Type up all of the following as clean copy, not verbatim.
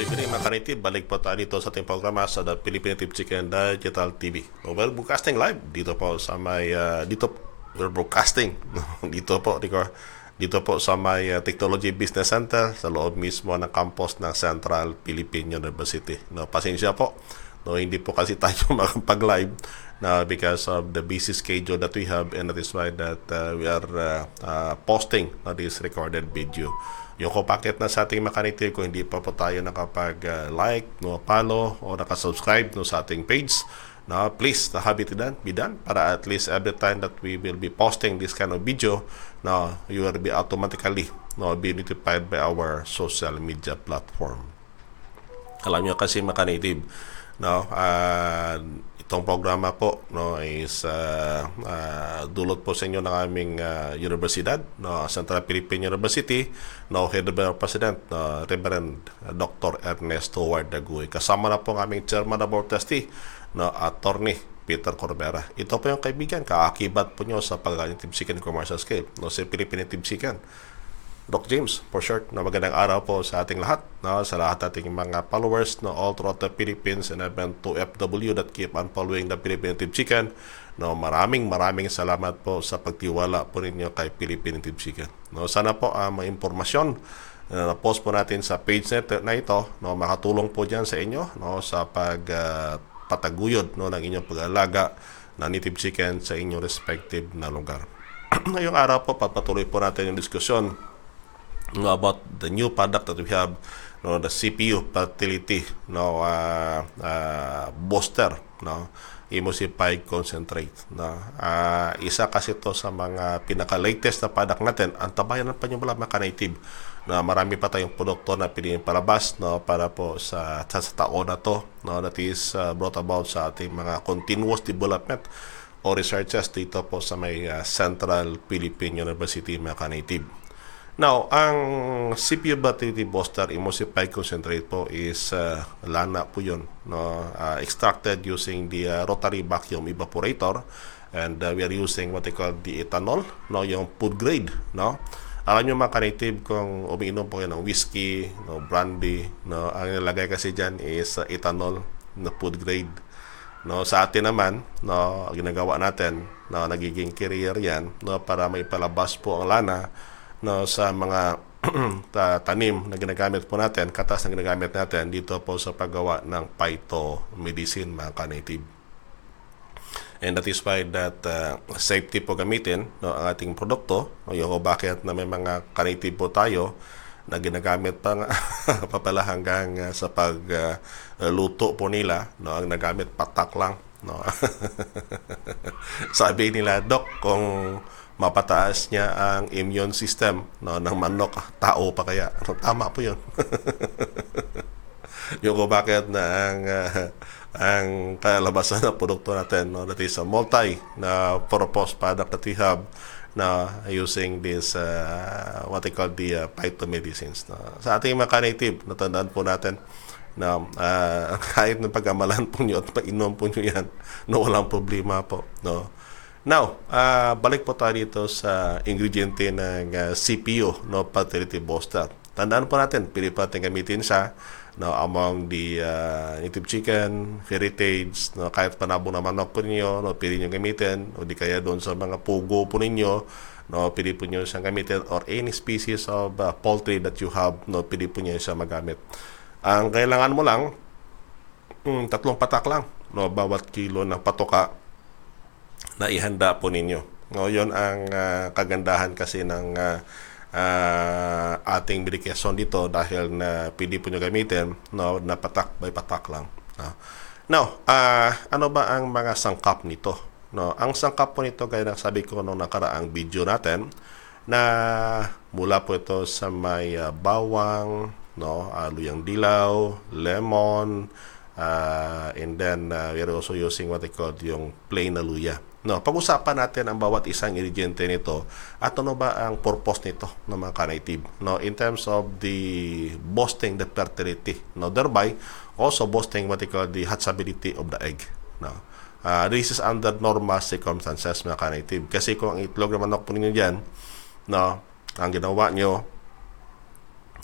Good evening mga kanitib. Balik po tayo dito sa ating programa sa The Philippine Native Chicken Digital TV. We're broadcasting live dito po sa may we're broadcasting dito po sa may Technology Business Center sa loob mismo ng campus ng Central Philippine University. No, pasensya po. No, hindi po kasi tayo makapag-live na because of the busy schedule that we have, and that is why that we are posting this recorded video. Yung kung bakit na sa ating makanitig, kung hindi pa po tayo nakapag-like, no, follow, o nakasubscribe no, sa ating page, no, please, have it be done para at least every time that we will be posting this kind of video, no, you will be automatically be notified by our social media platform. Alam nyo kasi makanitig, no, itong programa po no is dulot po sa inyo ng aming universidad, no, Central Philippine University, no, head of our president, Reverend Dr. Ernesto Ward Daguy. Kasama na po ang aming chairman of board trustee, no, Attorney Peter Corbera. Ito po yung kaibigan, kaakibat po nyo sa pag-Native Chicken Commercial Scale, no, si Philippine Native Chicken. Doc James, for short, na magandang araw po sa ating lahat, no, sa lahat ating mga followers no, all throughout the Philippines, and even to FW that keep on following the Philippine Native Chicken. No, maraming salamat po sa pagtiwala po ninyo kay Philippine Native Chicken. No, sana po may impormasyon na post po natin sa page na ito, no, makatulong po diyan sa inyo, no, sa pataguyod no, ng inyong pag-alaga na native chicken sa inyong respective na lugar. Ngayong araw po, papatuloy po natin yung diskusyon about the new product that we have, no, the CPU fertility, no, booster, no, emulsified concentrate, no. Isa kasi to sa mga pinaka-latest na product natin. Ang tabayan pa nyo wala mga native na marami pa tayong produkto na piniling palabas, no, para po sa taon na to, no, that is brought about sa ating mga continuous development o researches dito po sa may Central Philippine University mga native. Now, ang CPU fertility booster emulsified concentrate po is lana po yun, no? Extracted using the rotary vacuum evaporator, and we are using what they call the ethanol, no, yung food grade, no. Alam nyo mga native, kung umiinom po yan ng whiskey, no, brandy, no, ang nilagay kasi dyan is ethanol na food grade. No, sa atin naman, no, ginagawa natin, no, nagiging carrier yan, no, para may palabas po ang lana, no, sa mga tanim na ginagamit po natin, katas na ginagamit natin dito po sa paggawa ng phytomedicine mga ka-native. And that is why that safety po gamitin, no, ang ating produkto, no, yung bakit na may mga ka-native po tayo na ginagamit pa papala hanggang sa pagluto po nila, no, ang nagamit patak lang, no. Sabi nila, Doc, kung mapataas niya ang immune system, no, ng manok, tao pa kaya? Tama po yun. Yung kung bakit na ang kalabasan ng produkto natin, no, that is a multi na purpose product that we have na using this what they call the phytomedicines, no. Sa ating mga native, natandaan po natin na kahit ng pag-amalan po nyo at painom po nyo yan, no, walang problema po, no. Now, balik po tayo dito sa ingrediente ng CPU, no, fertility booster. Tandaan po natin, pili po natin gamitin siya, no, among the native chicken, heritage, no, kahit panabong na manok po ninyo, no, pili nyo gamitin, o di kaya doon sa mga pugo po ninyo, no, pili po nyo siyang gamitin, or any species of poultry that you have, no, pili po nyo siyang magamit. Ang kailangan mo lang, 3 patak lang, no, bawat kilo ng patoka na ihanda po ninyo. No, yon ang kagandahan kasi ng ating medication dito, dahil na pili po nyo gamitin, no, na patak by patak lang. No. Now, ano ba ang mga sangkap nito? No, ang sangkap po nito, gaya ng sabi ko nung nakaraang video natin, na mula po ito sa may bawang, no, luyang dilaw, lemon, and then we are also using what they call yung plain na luya. No, pag-usapan natin ang bawat isang ingrediente nito at ano ba ang purpose nito ng mga ka-native, no, in terms of the boosting the fertility, no, thereby also boosting what they call the hatchability of the egg, no. This is under normal circumstances mga ka-native, kasi kung ang itlog ng manok po ninyo dyan, no, ang ginawa nyo,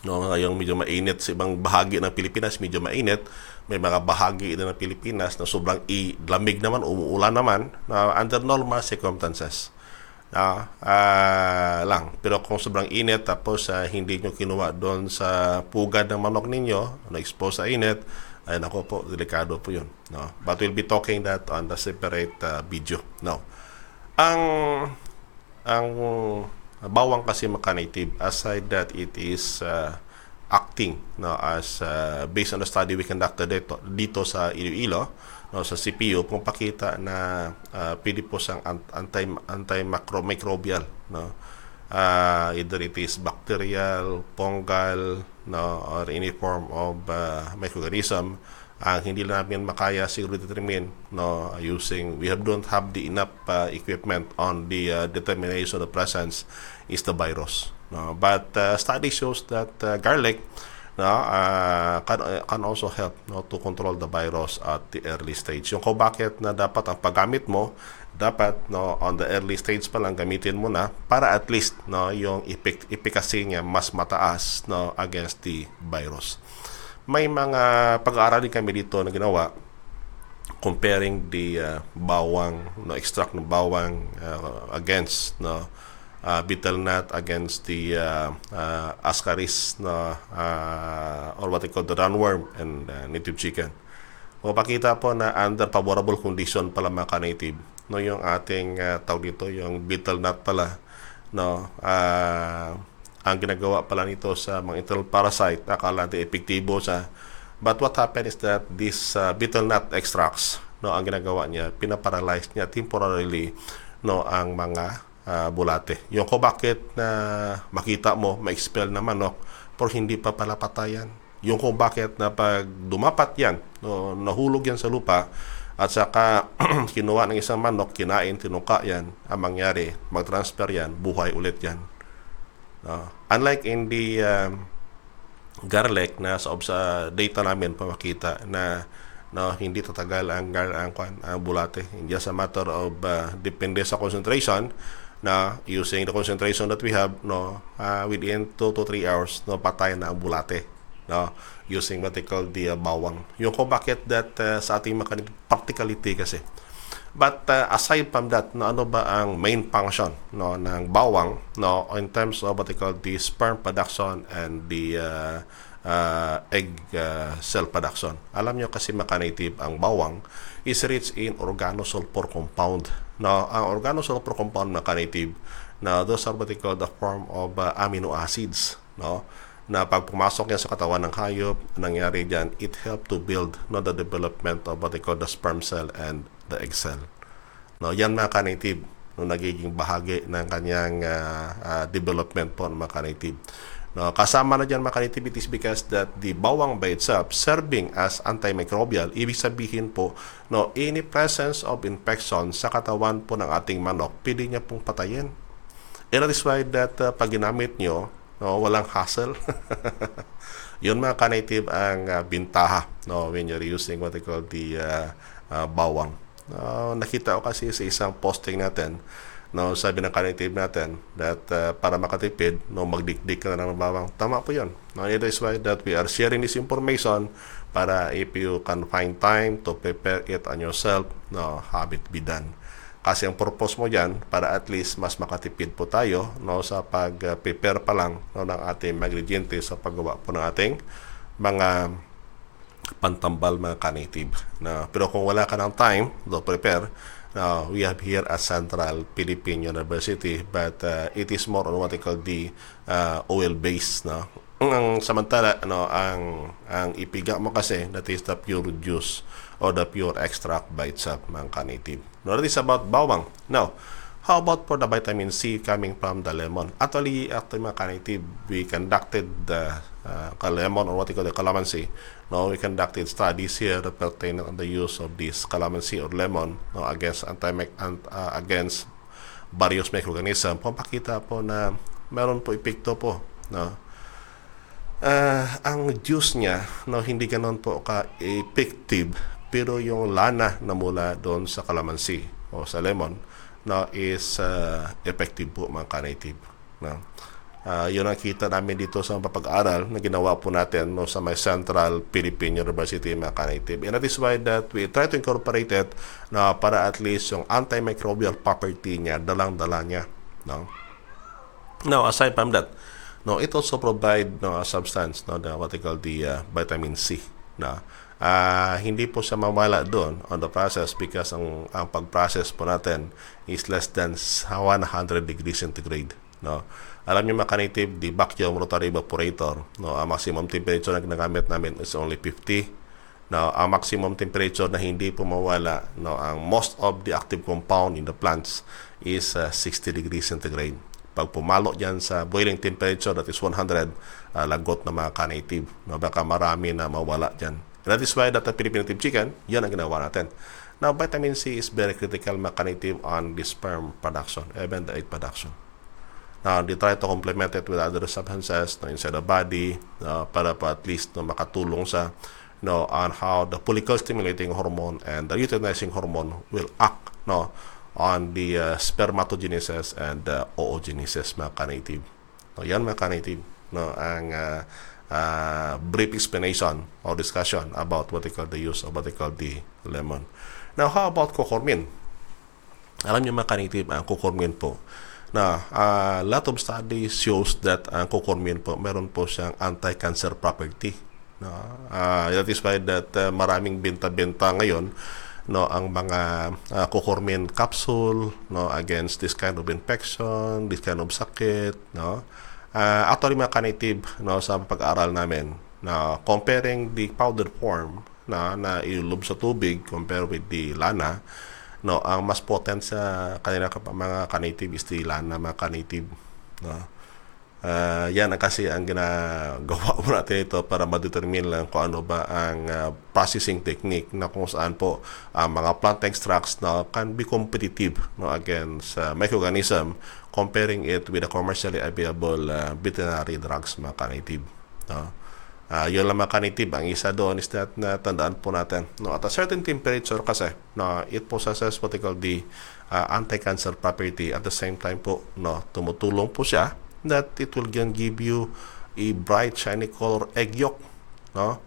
No, ngayong medyo mainit sa ibang bahagi ng Pilipinas, medyo mainit. May mga bahagi din ng Pilipinas na sobrang lamig naman, umuulan naman na under normal circumstances. Lang. Pero kung sobrang init tapos hindi nyo kinuha doon sa pugad ng manok ninyo, na-expose sa init, ay nako po, delikado po yun. No? But we'll be talking that on the separate video. No. Ang ang bawang kasi maka-native, aside that it is acting no, as based on the study we conducted dito sa Iloilo, no, sa CPU, kung pakita na pwede po siyang antimicrobial, no, either it is bacterial, fungal, no, or any form of microorganism. Ang hindi namin makaya siguro determine, no, using, we don't have the enough equipment on the determination of the presence is the virus, no. But study shows that garlic, no, can also help, no, to control the virus at the early stage. Yung kung bakit na dapat ang paggamit mo, dapat, no, on the early stage pa lang gamitin mo na para at least, no, yung efficacy niya mas mataas, no, against the virus. May mga pag-aaralin kami dito na ginawa comparing the bawang, no, extract ng bawang against, no, betel nut against the ascaris, no, or what they call the roundworm and native chicken. O pakita po na under favorable condition pala mga native, no, yung ating tawag dito, yung betel nut pala, no, ang ginagawa pala nito sa mga internal parasite, akala natin epektibo sa, but what happened is that this betel nut extracts, no, ang ginagawa niya, pinaparalyze niya temporarily, no, ang mga bulate. Yung kung bakit na makita mo ma-expel na manok pero hindi pa pala patayan. Yung kung bakit na pag dumapat yan, no, nahulog yan sa lupa at saka kinuha ng isang manok, kinain, tinuka yan, ang mangyari, mag-transfer yan, buhay ulit yan. Unlike in the garlic na sa data namin pamakita na, no, hindi tatagal ang bulate. Hindi sa matter of depende sa concentration, na using the concentration that we have, no, within 2 to 3 hours, no, patay na ang bulate, no, using what they call the bawang. Yung kung bakit that sa ating practicality kasi. But aside from that, no, ano ba ang main function, no, ng bawang, no, in terms of what they call the sperm production and the egg cell production? Alam nyo kasi maka-native ang bawang is rich in organosulfur compound. No, ang organosulfur compound maka-native, na those are what they call the form of amino acids, no, na pag pumasok yan sa katawan ng hayop, nangyari dyan, it help to build, no, the development of what they call the sperm cell and the egg cell. No, yan mga native, no, nagiging bahagi ng kanyang development po ng mga native. No, kasama na dyan mga native, it is because that the bawang by itself serving as antimicrobial, ibig sabihin po, no, any presence of infection sa katawan po ng ating manok, pwede niya pong patayin. And that is why that pag ginamit nyo, no, walang hassle. Yun mga native ang bintaha, no, when you're using what they call the bawang. Nakita ko kasi sa isang posting natin, no, sabi ng native natin that para makatipid, no, magdikdik ka na ng bawang. Tama po yun. No, it is why that we are sharing this information para if you can find time to prepare it on yourself, no, have it be done. Kasi ang purpose mo dyan, para at least mas makatipid po tayo, no, sa pag-prepare pa lang, no, ng ating ingredientes sa paggawa po ng ating mga pantambal mga native. Pero kung wala ka ng time to prepare, we have here at Central Philippine University, but it is more on what they call the oil base, no. Ang samantala, no, ang ipiga mo kasi, that is the pure juice or the pure extract by itself mga native. No, that is about bawang. Now, how about for the vitamin C coming from the lemon? Actually, after mga native, we conducted the lemon or what they call the calamansi. No, we conducted studies here that pertain on the use of this calamansi or lemon, no, against against various microorganisms. Papakita po na meron po epekto po, no. Ang juice niya, no, hindi ganoon po ka-effective, pero yung lana na mula doon sa calamansi o sa lemon, no, is effective po mga native, no. Yun ang kita namin dito sa papag-aaral na ginawa po natin no, sa may Central Philippine University mga ka-native. And that is why that we try to incorporate it na para at least yung antimicrobial property niya, dalang-dala niya. No? Now, aside from that, no, it also provide no, a substance, no, the, what they call the vitamin C. No? Hindi po siya mawala doon on the process because ang pag-process po natin is less than 100 degrees centigrade. No? Alam niyo mga ka-native, the vacuum rotary evaporator, no, ang maximum temperature na ginagamit namin is only 50. Now, ang maximum temperature na hindi po mawala, no, ang most of the active compound in the plants is 60 degrees centigrade. Pag pumalo dyan sa boiling temperature, that is 100, lagot na mga ka-native. No, baka marami na mawala dyan. And that is why that Philippine native chicken, yan ang ginawa natin. Now, vitamin C is very critical mga ka-native on the sperm production, even the egg production. Now, they try to complement it with other substances no, inside the body para pa at least no, makatulong sa no, on how the follicle stimulating hormone and the luteinizing hormone will act no, on the spermatogenesis and oogenesis mga ka-native. No, yan mga ka-native no, ang brief explanation or discussion about what they call the use of what they call the lemon. Now, how about coucormin? Alam niyo mga ka-native, ang coucormin po na lot of studies shows that ang coucormin po meron po siyang anti-cancer property. No? That is why that maraming benta-benta ngayon no ang mga coucormin capsule no against this kind of infection, this kind of sakit, no. Actually mga ka-native no sa pag-aaral namin na comparing the powder form na ilub sa tubig compare with the lana, no, ang mas potent sa kanila mga ka-native is the lana mga ka-native. No? Yan kasi ang ginagawa mo natin ito para ma-determine lang kung ano ba ang processing technique na kung saan po ang mga plant extracts na can be competitive no, against microorganism comparing it with the commercially available veterinary drugs mga ka-native. No? Yun lang mga ka-native. Ang isa doon is that na tandaan po natin. No, at a certain temperature kasi, no, it possesses what they call the anti-cancer property. At the same time po, no, tumutulong po siya that it will give you a bright, shiny color egg yolk. No?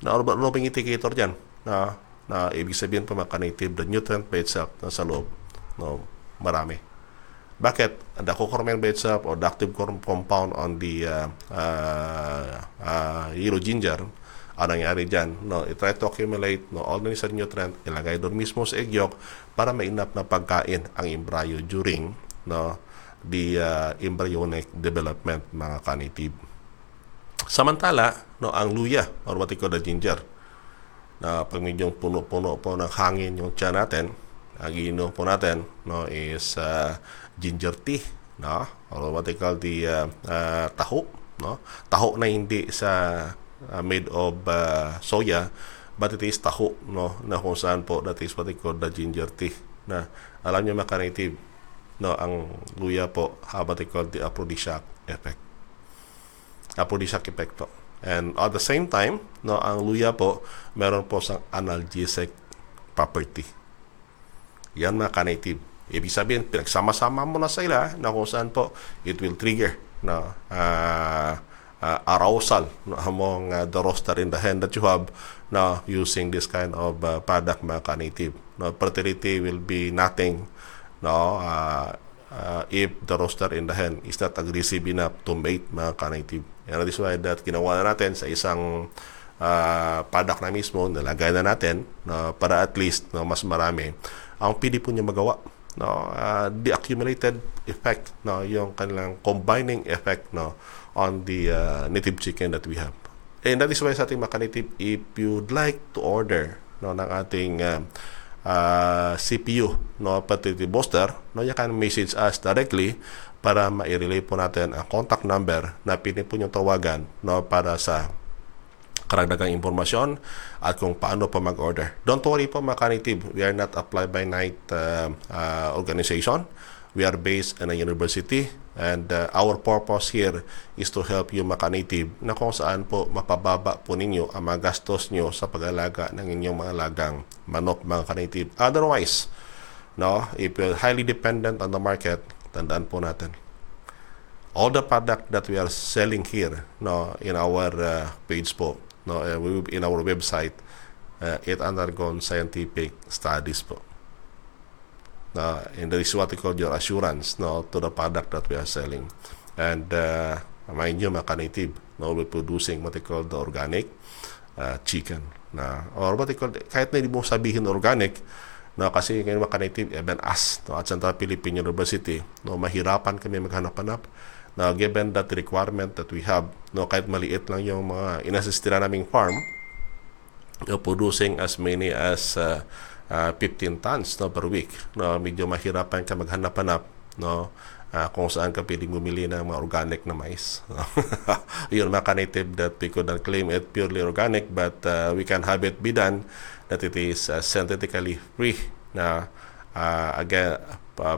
Na ano bang indicator dyan? Na ibig sabihin po mga ka-native, the nutrient by itself na sa loob. No, marami. Bakit? The coucormin by itself or the active compound on the yellow ginger, ang nangyari dyan, no, it try to accumulate no, all the necessary nutrient, ilagay doon mismo sa egg yolk para mainap na pagkain ang embryo during no, the embryonic development mga ka-native. Samantala, no, ang luya or what we call the ginger, na pag medyo puno-puno po ng hangin yung tiyan natin, ang iinom po natin no, is ginger tea, no, or what they call the taho, no, taho na hindi sa made of soya, but it is taho, no, na kung saan po that is what they call the ginger tea. Na alam niyo mga ka-native, no, ang luya po, how what they call the aphrodisiac effect. Aphrodisiac effect po. And at the same time, no, ang luya po meron po sang analgesic property. Yan mga ka-native. Ibig sabihin, pinagsama-sama mo na sila na kung saan po it will trigger no, arousal no, among the roster in the hand that you have now using this kind of product mga ka-native. No, fertility will be nothing no, if the roster in the hand is not aggressive enough to mate mga ka-native. And that is why that ginawa na natin sa isang product na mismo, nalagay na natin no, para at least no, mas marami ang pili po niya magawa. No, the accumulated effect, no, yung kanilang combining effect no, on the native chicken that we have. And that is why sa ating mga ka-native, if you'd like to order no, ng ating CPU, no, fertility booster, no, you can message us directly para ma-relay po natin ang contact number na pili po niyong tawagan no, para sa karagdagang impormasyon at kung paano pa mag-order. Don't worry po mga ka-native, we are not a fly-by-night organization. We are based in a university and our purpose here is to help you mga ka-native na kung saan po mapababa po ninyo ang mga gastos nyo sa pag-alaga ng inyong mga alagang manok mga ka-native. Otherwise, no, if you're highly dependent on the market, tandaan po natin, all the product that we are selling here, no, in our page po, no, in our website, it undergone scientific studies po. And there is what we call your assurance, no, to the product that we are selling. And mind you, mga ka-native, no, we're producing what they call the organic chicken. Or what they call, kahit na hindi mo sabihin organic, no, kasi ngayon mga ka-native, even us, no, at Central Philippine University, no, mahirapan kami maghanap-hanap. Now, given that requirement that we have, no, kahit maliit lang yung mga inasistira naming farm, producing as many as 15 tons, no, per week. No, medyo mahirapan ka maghanap-hanap, no, kung saan ka pwedeng bumili ng mga organic na mais. Yun, mga ka-native, that we could not claim it purely organic, but we can have it be done that it is synthetically free na again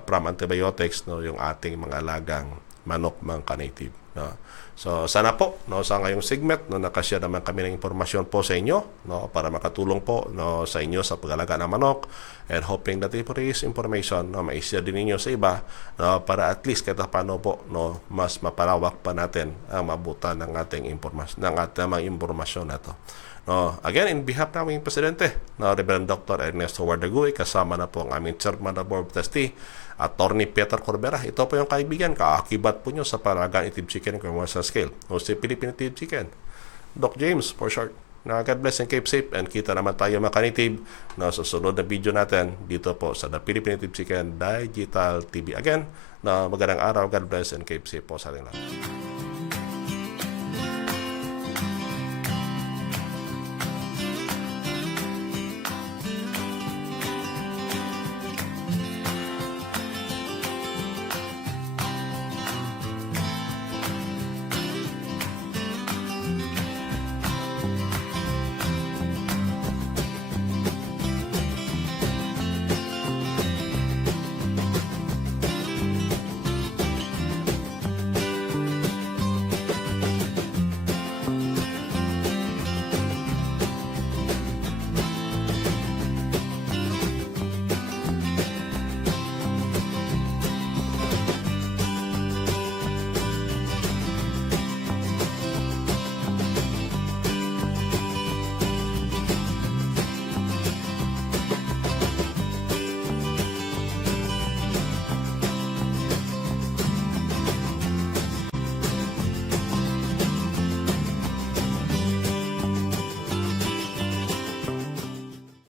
from antibiotics, no, yung ating mga alagang manok, mga ka-native, no. So sana po, no, sa ngayong segment, no, nakashare naman kami ng impormasyon po sa inyo, no, para makatulong po, no, sa inyo sa pag-alaga ng manok, and hoping that if this information, no, ma-share din ninyo sa iba, no, para at least kahit paano po, no, mas mapalawak pa natin ang mabutan ng ating impormasyon, ng ating mga impormasyon na to. No, again, in behalf ng aming presidente, no, Reverend Dr. Ernesto Wardaguy, kasama na po ang aming chairman ng Board of Trustee, Attorney Peter Corbera. Ito po yung kaibigan, kaakibat po nyo sa palagang native chicken commercial scale, o si Philippine Native Chicken, Doc James for short. Na God bless and keep safe, and kita naman tayo mga ka-native na susunod na video natin dito po sa The Philippine Native Chicken Digital TV. Again, na magandang araw, God bless and keep safe po sa ating lahat.